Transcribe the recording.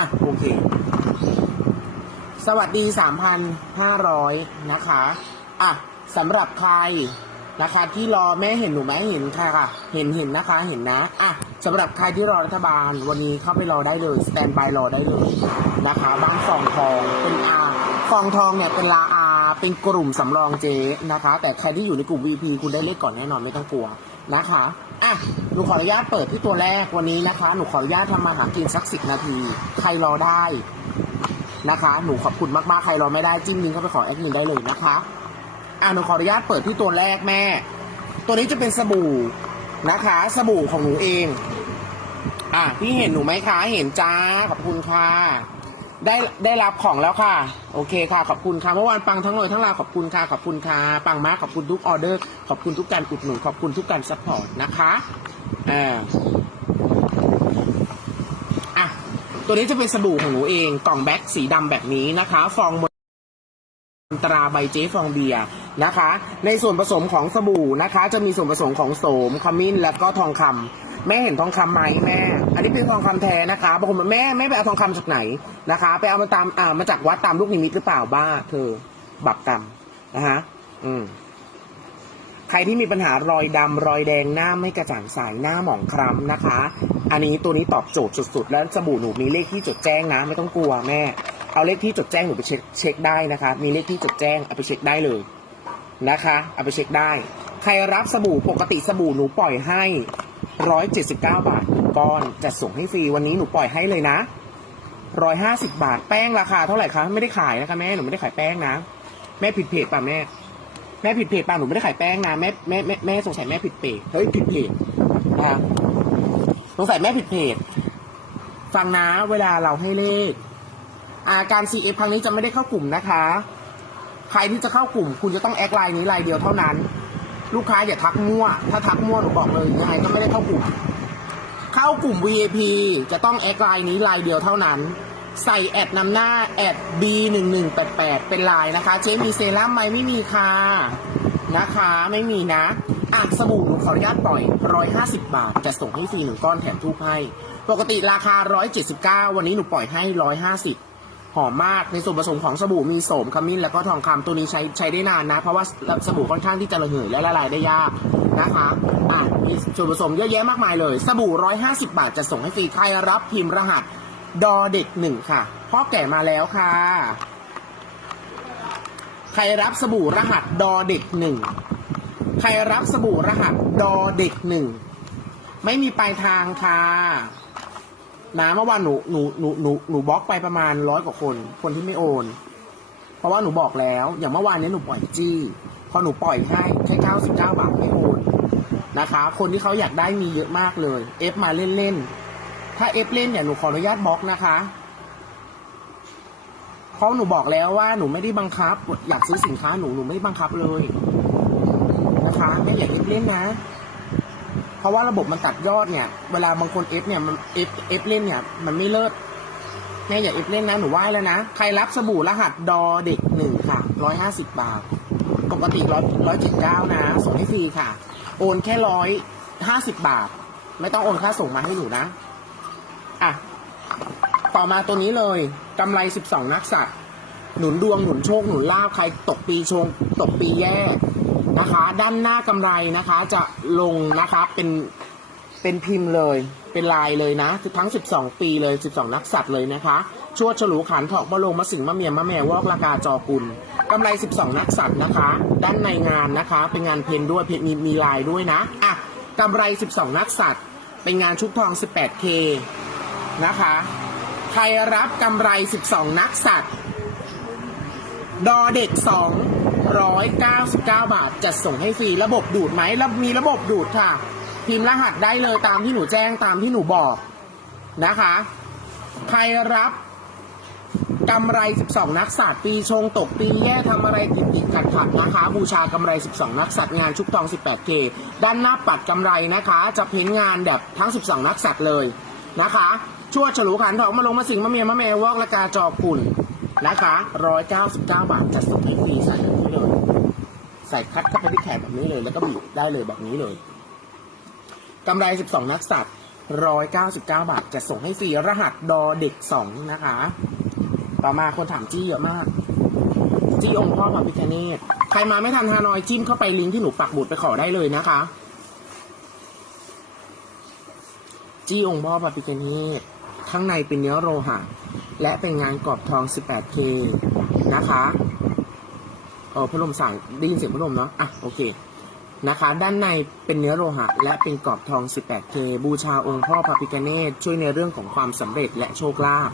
่ะโอเค สวัสดีสามพันห้าร้อยนะคะ อะสำหรับใครนะคะที่รอแม่เห็นหนูแม่เห็นค่ะค่ะ เห็นเห็นนะคะเห็นนะอะสำหรับใครที่รอรัฐบาลวันนี้เข้าไปรอได้เลยสแตนบายรอได้เลยนะคะบ้างสองทองเป็นอา ฟองทองเนี่ยเป็นลาอาเป็นกลุ่มสำรองเจนะคะ แต่ใครที่อยู่ในกลุ่ม VP คุณได้เลขก่อนแน่นอนไม่ต้องกลัวนะคะอะหนูขออนุญาตเปิดที่ตัวแรกวันนี้นะคะ หนูขออนุญาตทำมาหากินสักสิบนาที ใครรอได้นะคะ หนูขอบคุณมากๆ ใครรอไม่ได้จิ้มลิงก์เข้าไปขอแอดมินได้เลยนะคะอ่าหนูขออนุญาตเปิดที่ตัวแรกแม่ ตัวนี้จะเป็นสบู่นะคะ สบู่ของหนูเอง อะพี่เห็นหนูไหมคะ เห็นจ้าขอบคุณค่ะ ได้ได้รับของแล้วค่ะ โอเคค่ะขอบคุณค่ะเมื่อวานปังทั้งเลยทั้งลาขอบคุณค่ะขอบคุณค่ะปังมากขอบคุณทุกออเดอร์ ขอบคุณทุกการอุดหนุนขอบคุณทุกการซัพพอร์ตนะคะอ่าอะตัวนี้จะเป็นสบู่ของหนูเองกล่องแบ็คสีดำแบบนี้นะคะ ฟองมนตราใบเจ๊ฟองเบียร์นะคะ ในส่วนผสมของสบู่นะคะ จะมีส่วนผสมของโสมขมิ้นแล้วก็ทองคำ แม่เห็นทองคำไหมแม่ อันนี้เป็นทองคำแท้นะคะบางคนบอกแม่แม่ไปเอาทองคำจากไหนนะคะ ไปเอามาตามอ่ามาจากวัดตามลูกนิมิตหรือเปล่าบ้า เธอ บับกรรมนะคะอืมใครที่มีปัญหารอยดำรอยแดงหน้าไม่กระจ่างใสหน้าหมองคล้ำนะคะ อันนี้ตัวนี้ตอบโจทย์สุดๆ แล้วสบู่หนูมีเลขที่จดแจ้งนะ ไม่ต้องกลัวแม่ เอาเลขที่จดแจ้งหนูไปเช็คเช็คได้นะคะ มีเลขที่จดแจ้งเอาไปเช็คได้เลยนะคะ เอาไปเช็คได้ ใครรับสบู่ปกติสบู่หนูปล่อยให้ ร้อยเจ็ดสิบเก้าบาทก้อนจะส่งให้ฟรีวันนี้หนูปล่อยให้เลยนะร้อยห้าสิบบาทแป้งราคาเท่าไหร่คะไม่ได้ขายนะคะแม่หนูไม่ได้ขายแป้งนะแม่ผิดเพจป่ะแม่แม่ผิดเพจป่ะหนูไม่ได้ขายแป้งนะแม่แม่แม่แม่สงสัยแม่ผิดเพจเฮ้ยผิดเพจนะสงสัยแม่ผิดเพจฟังนะเวลาเราให้เลขอาการ CF ครั้งนี้จะไม่ได้เข้ากลุ่มนะคะ ใครที่จะเข้ากลุ่ม คุณจะต้องแอคไลน์นี้ไลน์เดียวเท่านั้น ลูกค้าอย่าทักมั่ว ถ้าทักมั่วหนูบอกเลยยังไงก็ไม่ได้เข้ากลุ่ม เข้ากลุ่ม VIP จะต้องแอคไลน์นี้ไลน์เดียวเท่านั้น ใส่แอดนำหน้าแอด B1188 เป็นไลน์นะคะ เจ๊มีเซรั่มไหมไม่มีค่ะนะคะไม่มีนะอะสบู่หนูขออนุญาตปล่อย 150 บาท จะส่งให้ฟรีหนึ่งก้อนแถมทูบให้ ปกติราคา 179 วันนี้หนูปล่อยให้ 150 หอมมากในส่วนผสมของสบู่มีโสมขมิ้นแล้วก็ทองคำตัวนี้ใช้ใช้ได้นานนะ เพราะว่าสบู่ค่อนข้างที่จะระเหยและละลายได้ยากนะคะอะมีส่วนผสมเยอะแยะมากมายเลย สบู่ 150 บาทจะส่งให้ฟรีใครรับพิมพ์รหัสดอเด็กหนึ่งค่ะพ่อแก่มาแล้วค่ะ ใครรับสบู่รหัสดอเด็กหนึ่งใครรับสบู่รหัสดอเด็กหนึ่งไม่มีปลายทางค่ะ นะเมื่อวานหนูหนูหนูหนูหนูบล็อกไปประมาณร้อยกว่าคน คนที่ไม่โอน เพราะว่าหนูบอกแล้ว อย่างเมื่อวานนี้หนูปล่อยจี้ พอหนูปล่อยให้แค่เก้าสิบเก้าบาทไม่โอนนะคะ คนที่เขาอยากได้มีเยอะมากเลย เอฟมาเล่นๆ ถ้าเอฟเล่นเนี่ยหนูขออนุญาตบล็อกนะคะ เพราะหนูบอกแล้วว่าหนูไม่ได้บังคับ อยากซื้อสินค้าหนูหนูไม่ได้บังคับเลย นะคะไม่อยากเอฟเล่นนะ เพราะว่าระบบมันตัดยอดเนี่ย เวลาบางคนเอฟเนี่ยมันเอฟเอฟเล่นเนี่ย มันไม่เลิศแม่อย่าเอฟเล่นนะหนูไหว้แล้วนะ ใครรับสบู่รหัสดอเด็กหนึ่งค่ะร้อยห้าสิบบาท ปกติร้อยร้อยเจ็ดเก้านะส่งให้ฟรีค่ะ โอนแค่ร้อยห้าสิบบาท ไม่ต้องโอนค่าส่งมาให้หนูนะ อะ ต่อมาตัวนี้เลยกำไร12นักสัตว์หนุนดวงหนุนโชคหนุนลาภใครตกปีชง ตกปีแย่ นะคะ ด้านหน้ากำไรนะคะ จะลงนะคะเป็นเป็นพิมพ์เลย เป็นลายเลยนะ ทั้ง 12 ปีเลย 12 นักสัตว์เลยนะคะ ชวดฉลูขันถอกมะลงมะสิงมะเมียมะแมววอกลากาจอกุลกำไร 12 นักสัตว์นะคะ ด้านในงานนะคะ เป็นงานเพนด้วยเพนมีมีลายด้วยนะอะกำไร 12 นักสัตว์ เป็นงานชุบทอง 18K นะคะ ใครรับกำไร 12 นักสัตว์ ดอเด็ก 299 บาทจะส่งให้ฟรี ระบบดูดไหมแล้วมีระบบดูดค่ะ พิมพ์รหัสได้เลยตามที่หนูแจ้งตามที่หนูบอกนะคะ ใครรับกำไร 12 นักสัตว์ปีชงตกปีแย่ทำอะไรติดติดขัดขัดนะคะ บูชากำไร 12 นักสัตว์งานชุบทอง 18K ด้านหน้าปัดกำไรนะคะ จะเพ้นงานแบบทั้ง 12 นักสัตว์เลยนะคะ ชั่วฉลูขันทองมาลงมาสิงมาเมียมาแมววอกและกาจอกุ่น นะคะ199บาทจะส่งให้ฟรีใส่แบบนี้เลย ใส่คัดเข้าไปที่แขนแบบนี้เลย แล้วก็บีบได้เลยแบบนี้เลยกำไร12นักสัตว์199บาทจะส่งให้ฟรีรหัสดอเด็ก2นะคะ ต่อมาคนถามจี้เยอะมาก จี้องค์พ่อพระพิฆเนศใครมาไม่ทันฮานอยจิ้มเข้าไปลิงก์ที่หนูปักหมุดไปขอได้เลยนะคะ จี้องค์พ่อพระพิฆเนศ ข้างในเป็นเนื้อโลหะ และเป็นงานกรอบทอง 18K นะคะเออพัดลมสั่งได้ยินเสียงพัดลมเนาะอะโอเคนะคะ ด้านในเป็นเนื้อโลหะ และเป็นกรอบทอง 18K บูชาองค์พ่อพระพิกเนตช่วยในเรื่องของความสำเร็จและโชคลาภ